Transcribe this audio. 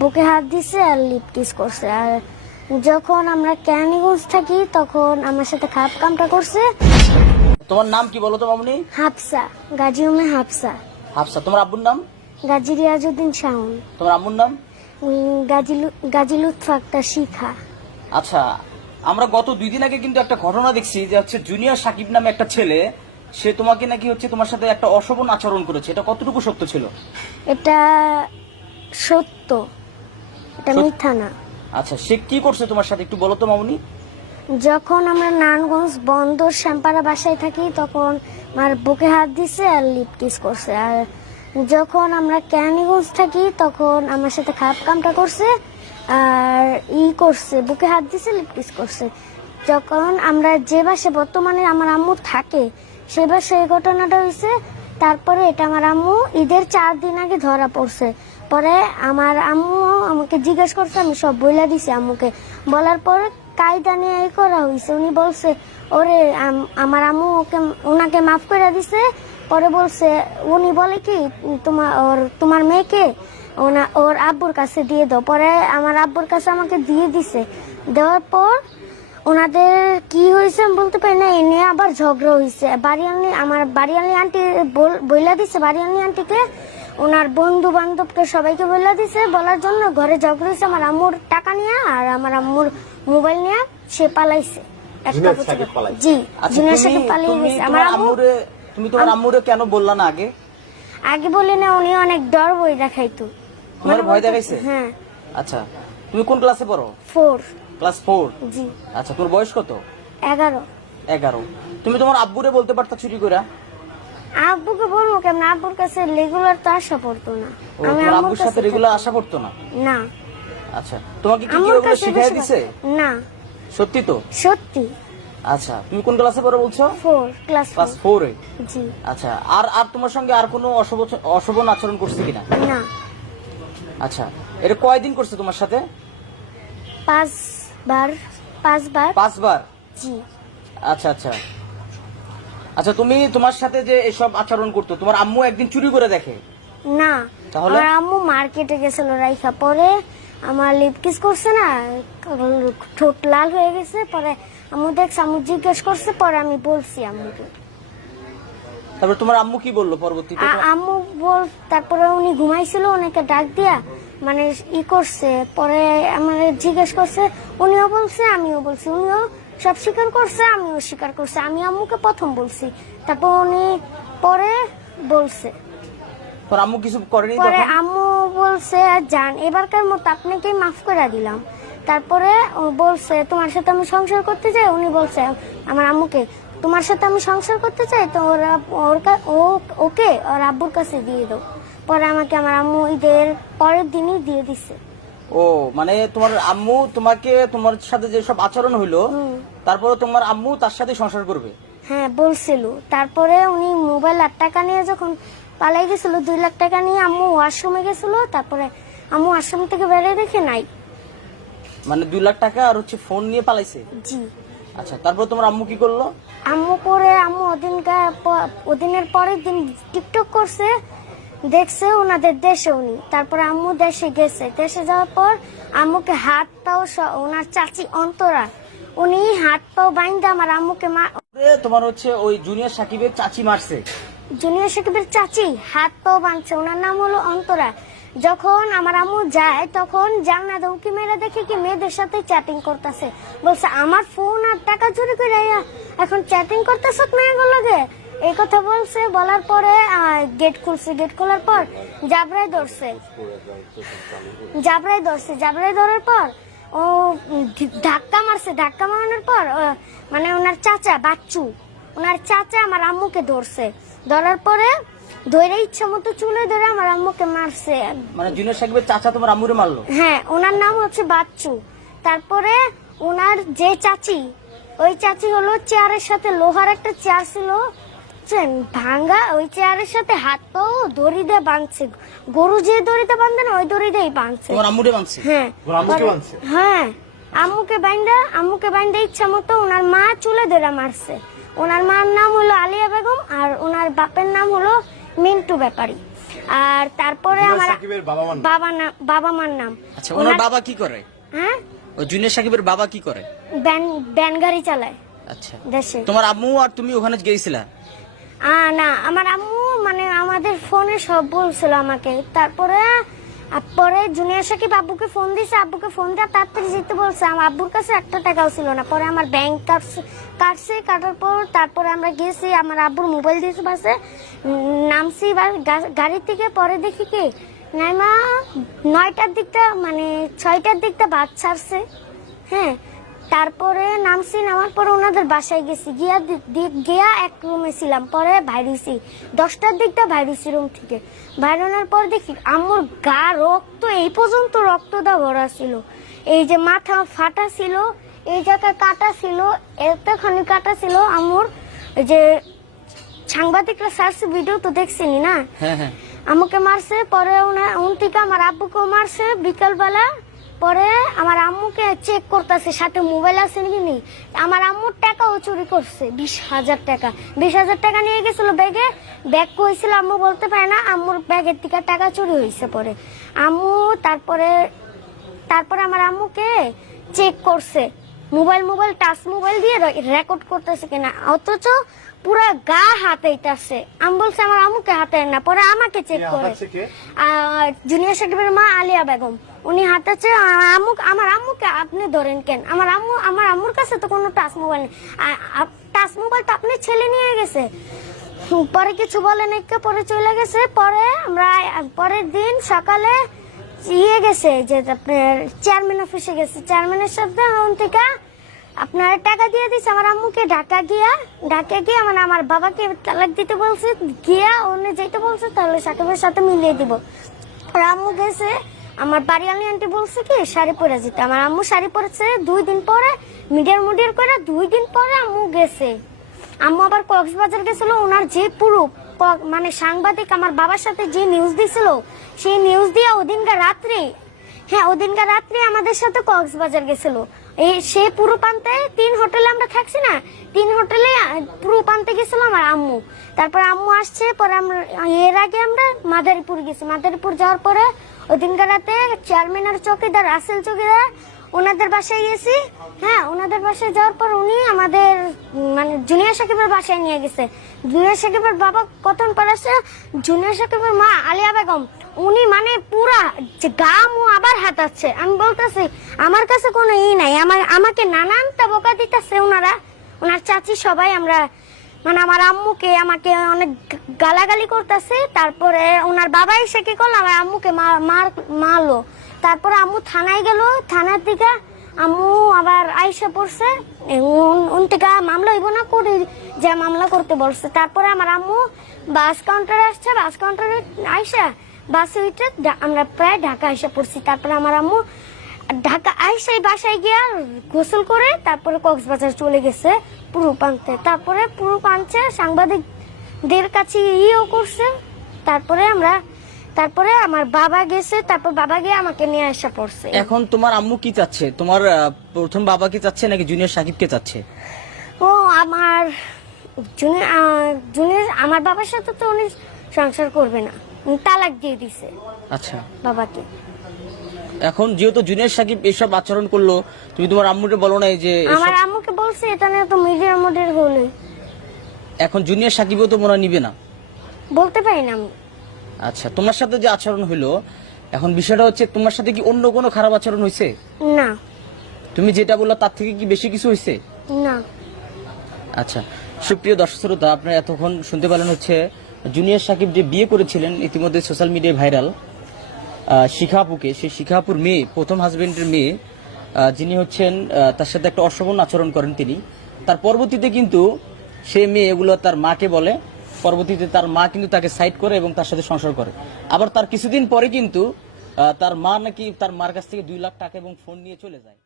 বুকে হাত দিছে আর লিপ কিস করছে। আর যখন আমরা কেরানীগঞ্জ থাকি তখন আমার সাথে খারাপ কামটা করছে। তোমার নাম কি বলো তো মামুনি? হাফসা, গাজী উম্মে হাফসা। হাফসা। তোমার আব্বুর নাম? গাজী রিয়াজউদ্দিন শাওন। তোমার আম্মুর নাম? গাজী লুৎফা আক্তার শিখা। আচ্ছা, আমরা গত 2 দিন আগে কিন্তু একটা ঘটনা দেখছি যে হচ্ছে জুনিয়র সাকিব নামে একটা ছেলে, সে তোমাকে নাকি হচ্ছে তোমার সাথে একটা অশোভন আচরণ করেছে। এটা কতটুকু সত্য ছিল? এটা সত্য, এটা মিথ্যা না। আচ্ছা, সে কি করছে তোমার সাথে একটু বলো তো মামুনি। যখন আমরা নারায়ণগঞ্জ বন্দর শ্যামপাড়া বাসায় থাকি তখন আমার বুকে হাত দিছে আর লিপ কিস করছে। আর যখন আমরা কেরানীগঞ্জ থাকি তখন আমার সাথে খারাপ কামটা করছে আর করছে, বুকে হাত দিছে, লিপ কিস করছে। যখন আমরা যে বাসে বর্তমানে আমার আম্মু থাকে সে বাসে এই ঘটনাটা হয়েছে। তারপরে এটা আমার আম্মু ঈদের 4 দিন আগে ধরা পড়ছে। পরে আমার আম্মু আমাকে জিজ্ঞেস করছে, আমি সব বইলা দিছি আম্মুকে। বলার পরে কায়দা নিয়ে এই করা হয়েছে। উনি বলছে ওরে আমার আম্মু ওনাকে মাফ করে দিছে। পরে বলছে, উনি বলে কি তোমার মেয়েকে ওর আব্বুর কাছে দিয়ে দাও। পরে আমার আব্বুর কাছে আমাকে দিয়ে দিছে। দেওয়ার পর ওনাদের কি হয়েছে আমি বলতে পারি না, এ নিয়ে আবার ঝগড়া হয়েছে। আমার বাড়িয়ালি আন্টি বইলা দিছে, বাড়িয়ালি আন্টিকে ওনার বন্ধু বান্ধবকে সবাইকে বইলা দিছে। বলার জন্য ঘরে ঝগড়া হয়েছে আমার আম্মুর টাকা নিয়ে আর আমার আম্মুর মোবাইল নিয়ে সে পালাইছে। জি, জুনিয়র সাকিব পালিয়ে গেছে। আমার আম্মুরে তুমি তোমার আম্মুরে কেন বললা না আগে? আগে বলি না, উনি অনেক ডর বই দেখাইতো। তোমার ভয় দেখাইছে? হ্যাঁ। আচ্ছা, তুমি কোন ক্লাসে পড়ো? 4। ক্লাস 4? জি। আচ্ছা, তোমার বয়স কত? 11। 11। তুমি তোমার আব্বুরে বলতে পারতা চুরি করে? আব্বুকে বলবো কেমন, আব্বুর কাছে রেগুলার তো আসা পড়তো না। আমি আব্বুর সাথে রেগুলার আসা পড়তো না? না। আচ্ছা, তোমাকে কি কি ওগুলো শিখিয়ে দিছে? না। সত্যি তো? সত্যি। আচ্ছা, তুমি কোন ক্লাসে পড়ো বলছো? 4, ক্লাস 4 এ? জি। আচ্ছা, আর তোমার সঙ্গে আর কোনো অশোভন আচরণ করছে কিনা? না। আচ্ছা, এটা কয়দিন করছে তোমার সাথে? 5 বার। 5 বার? জি। আচ্ছা আচ্ছা আচ্ছা, তুমি তোমার সাথে যে এসব আচরণ করতো তোমার আম্মু একদিন চুরি করে দেখে? না। তাহলে আমার আম্মু মার্কেটে গেছিল রাইখা, পরে আমার লিপ কিস করছে না, ঠোঁট লাল হয়ে গেছে। পরে আম্মু দেখছে, আম্মু জিজ্ঞেস করছে, পরে আমি বলছি আম্মুকে। তারপর তোমার আম্মু কি বললো পরবর্তীতে? আম্মু তারপরে উনি ঘুমাইছিল, ওনাকে ডাক দিয়া মানে করছে। পরে আমার জিজ্ঞেস করছে, উনিও বলছে আমিও বলছি। উনিও সব স্বীকার করছে, আমিও স্বীকার করছি। আমি আম্মুকে প্রথম বলছি, তারপর উনি পরে বলছে। তোর আম্মু কিছু করেনি? পরে আম্মু বলছে, যান এবারকার মতো আপনাকে মাফ করে দিলাম। তারপরে ও বলছে, তোমার সাথে আমি সংসার করতে চাই। উনি বলছে আমার আম্মুকে, তোমার সাথে আমি সংসার করতে চাই তো ওকে ওর আব্বুর কাছে দিয়ে দাও। পরে আমাকে আমার আম্মু ঈদের পরের দিনই দিয়ে দিছে। ও মানে তোমার আম্মু তোমাকে, তোমার সাথে যে সব আচরণ হইলো তারপরে তোমার আম্মু তার সাথে সংসার করবে? হ্যাঁ, বলছিল। তারপরে উনি মোবাইল আর টাকা নিয়ে যখন পালাই গেছিল, 2 লাখ টাকা নিয়ে, আম্মু ওয়াশরুমে গেছিল। তারপরে আম্মু ওয়াশরুম থেকে বেরিয়ে দেখে নাই। মানে 2 লাখ টাকা আর হচ্ছে ফোন নিয়ে পালাইছে? জি। আচ্ছা, তারপর তোমার আম্মু কি করলো? আম্মু ওদিনের পরের দিন টিকটক করছে, দেখছে ওনাদের দেশে উনি। তারপরে আম্মু দেশে গেছে। দেশে যাওয়ার পর আম্মুকে হাত পাও, ওনার চাচি অন্তরা, উনি হাত পাও বাইন্দা আমার আম্মুকে তোমার হচ্ছে ওই জুনিয়র সাকিবের চাচি মারছে? জুনিয়র সাকিবের চাচি হাত পাও বাঁধছে, ওনার নাম হলো অন্তরা। যখন আমার আম্মু যায় তখন জানলা দিয়ে উঁকি মেরে দেখে কি মেয়েদের সাথে চ্যাটিং করতেছে। বলছে আমার ফোন আর টাকা চুরি করে এখন চ্যাটিং করতেছ মেয়েগুলো লাগে, এই কথা বলছে। বলার পরে গেট খুলছে। গেট খোলার পর জাবরাই ধরছে। জাবরাই ধরার পর ও ধাক্কা মারছে। ধাক্কা মারানোর পর মানে ওনার চাচা বাচ্চু, ওনার চাচা আমার আম্মুকে ধরছে। ধরার পরে ধরে ইচ্ছা মতো চুলে ধরে আমার আম্মুকে মারছে। মানে জুনিয়র সাকিবের চাচা তোমার আম্মুরে মারলো? হ্যাঁ, ওনার নাম হচ্ছে বাচ্চু। তারপরে ওনার যে চাচি, ওই চাচি হলো চেয়ারের সাথে, লোহার একটা চেয়ার ছিল ভাঙ্গা, ওই চেয়ারের সাথে হাত পাও দড়ি দিয়ে বাঁধছে। গরু যে দড়িতে বাঁধে না, ওই দড়ি দিয়েই বাঁধছে। তোমার আম্মুরে বাঁধছে? হ্যাঁ, হ্যাঁ, আম্মুকে বাইন্দা ইচ্ছা মতো ওনার মা চুলে ধরে মারছে। ওনার মার নাম হলো আলিয়া বেগম আর ওনার বাপের নাম হলো মিন্টু ব্যাপারী। আর তারপরে আমার সাকিবের বাবা মার নাম। আচ্ছা, ওনার বাবা কি করে? হ্যাঁ, ও জুনিয়র সাকিবের বাবা কি করে? ব্যান গাড়ি চালায় আচ্ছা, দেশে। তোমার আম্মু আর তুমি ওখানে গেছিলা? না, আমার আম্মু মানে আমাদের ফোনে সব বলছিল আমাকে। তারপরে পরে জুনিয়র সাকিব আব্বুকে ফোন দিয়েছে, আব্বুকে ফোন দিয়ে তাড়াতাড়ি যেতে বলছে। আমার আব্বুর কাছে একটা টাকাও ছিল না। পরে আমার ব্যাংক কাটার পর তারপরে আমরা গেছি, আমার আব্বুর মোবাইল দিয়েছে বাসে, নামছি গাড়ি থেকে। পরে দেখি কি নাইমা 9টার দিকটা মানে 6টার দিকটা বাস ছাড়ছে। হ্যাঁ, তারপরে নামছি, নামার পরে ওনাদের বাসায় গেছি, গিয়া এক রুমে ছিলাম। পরে বাইরেছি 10টার দিকটা বাইরেছি রুম থেকে। বাইরানোর পর দেখি আমার গা রক্ত, এই পর্যন্ত রক্ত দা ভরা ছিল। এই যে মাথা ফাটা ছিল, এই জায়গায় কাটা ছিল, এতখানি কাটা ছিল। আমার যে সাংবাদিকরা সার্চ ভিডিও তো দেখছিনি না, হ্যাঁ, আমাকে মারছে। পরে উন থেকে আমার আব্বুকেও মারছে বিকালবেলা। পরে আমার আম্মুকে চেক করতেছে সাথে মোবাইল আছে নাকি নেই। আমার আম্মুর টাকাও চুরি করছে, 20,000 টাকা। 20,000 টাকা নিয়ে গেছিল ব্যাগে। ব্যাগ কইছিল আম্মু বলতে পারে না, আম্মুর ব্যাগের থেকে টাকা চুরি হয়েছে। পরে আম্মু তারপরে আমার আম্মুকে চেক করছে, মোবাইল টাচ মোবাইল দিয়ে রেকর্ড করতেছে কিনা, অথচ পুরা গা হাতাইতেছে। আমি বলছি আমার আম্মুকে হাতায় না। পরে আমাকে চেক করে জুনিয়র সাকিবের মা আলিয়া বেগম, উনি হাতাচ্ছে আমার আম্মুকে। আপনি ধরেন কেন? আমার আম্মুর কাছে তো কোনো টাচ মোবাইল নেই। টাচ মোবাইল তো আপনি ছেলে নিয়ে গেছে। পরে কিছু বলে নাই, পরে চলে গেছে। পরে আমরা পরের দিন সকালে গেছে যে আপনার চেয়ারম্যান অফিসে গেছে। চেয়ারম্যানের সাথে থেকে আপনারা টাকা দিয়ে দিচ্ছে আমার আম্মুকে। ঢাকা গিয়ে আমার বাবাকে তালাক দিতে বলছে, গিয়া উনি যেতে বলছে তাহলে সাকিবের সাথে মিলিয়ে দিব। আর আম্মু গেছে, আমার বাড়িওয়ালি আন্টি বলছে কি শাড়ি পরে যেতে। আমার আম্মু শাড়ি পরেছে 2 দিন পরে, মিডিয়ার করে 2 দিন পরে আম্মু গেছে। আম্মু আবার কক্সবাজার গেছিল। ওনার যে পুরো মানে সাংবাদিক আমার বাবার সাথে যে নিউজ দিছিল, সেই নিউজ দিয়ে ওদিনকার রাত্রে আমাদের সাথে কক্সবাজার গেছিল। সে পুরো পান্তে 3 হোটেলে আমরা থাকছি না, 3 হোটেলে পুরো পান্তে গেছিল আমার আম্মু। তারপর আম্মু আসছে, পরে আমরা এর আগে আমরা মাদারীপুর গেছি। মাদারীপুর যাওয়ার পরে ওদিনকার রাতে চেয়ারম্যান আর চৌকিদার রাসেল চৌকিদার ওনাদের বাসায় গেছি। হ্যাঁ, ওনাদের বাসায় যাওয়ার পর উনি আমাদের মানে জুনিয়র সাকিবের বাসায় নিয়ে গেছে। জুনিয়র সাকিবের বাবা কতন পারাছে, জুনিয়র সাকিবের মা আলিয়া বেগম, উনি মানে পুরা গা মু আবার হাতাচ্ছে। আমি বলতেছি আমার কাছে কোনো নাই, আমাকে নানানটা বোকা দিতেছে ওনার চাচি সবাই। আমরা মানে আমার আম্মুকে আমাকে অনেক গালাগালি করতেছে। তারপরে ওনার বাবা এসে কি করলো, আমার আম্মুকে মারলো। তারপরে আম্মু থানায় গেল, থানার দিকে আম্মু আবার আইসা পড়ছে। উন থেকে মামলা হইব না করে যে মামলা করতে বলছে। তারপরে আমার আম্মু বাস কাউন্টারে আসছে, বাস কাউন্টারে আইসা বাসে উঠে আমরা প্রায় ঢাকা আইসা পড়ছি। তারপরে আমার আম্মু ঢাকা আইসাই বাসায় গিয়া গোসল করে তারপরে কক্সবাজার চলে গেছে পুরো পান্তে। তারপরে পুরো পাঞ্চে সাংবাদিকদের কাছে করছে। তারপরে আমার বাবা গেছে, তারপর বাবা গিয়ে আমাকে নিয়ে আসা পড়ছে। এখন তোমার আম্মু কি চাচ্ছে? তোমার প্রথম বাবা কি চাচ্ছে নাকি জুনিয়র সাকিবকে চাচ্ছে? ও আমার জুনিয়র আমার বাবার সাথে তো উনি সংসার করবে না, তালাক দিয়ে দিছে। আচ্ছা, বাবাকে। এখন যেহেতু জুনিয়র সাকিব এসব আচরণ করলো, তুমি তোমার আম্মুকে বলো না যে? আমার আম্মুকে বলছে এটা নিয়ে তো মিডিয়ার মধ্যে হলে। এখন জুনিয়র সাকিবও তো মনে নিবে না, বলতে পারি না আমি। আচ্ছা, তোমার সাথে যে আচরণ হলো, এখন বিষয়টা হচ্ছে তোমার সাথে কি অন্য কোনো খারাপ আচরণ হয়েছে? না। তুমি যেটা বললো তার থেকে কি বেশি কিছু হয়েছে? না। আচ্ছা, সুপ্রিয় দর্শক শ্রোতা, আপনারা এতক্ষণ শুনতে পেলেন হচ্ছে জুনিয়র সাকিব যে বিয়ে করেছিলেন ইতিমধ্যে সোশ্যাল মিডিয়ায় ভাইরাল শিখা আপুকে, সেই শিখা আপুর মেয়ে, প্রথম হাজবেন্ডের মেয়ে, যিনি হচ্ছেন তার সাথে একটা অশোভন আচরণ করেন তিনি। তার পরবর্তীতে কিন্তু সে মেয়ে এগুলো তার মাকে বলে, পরবর্তীতে তার মা কিন্তু তাকে সাইড করে এবং তার সাথে সংসার করে। আবার তার কিছুদিন পরে কিন্তু তার মা নাকি তার মার কাছ থেকে 2 লাখ টাকা এবং ফোন নিয়ে চলে যায়।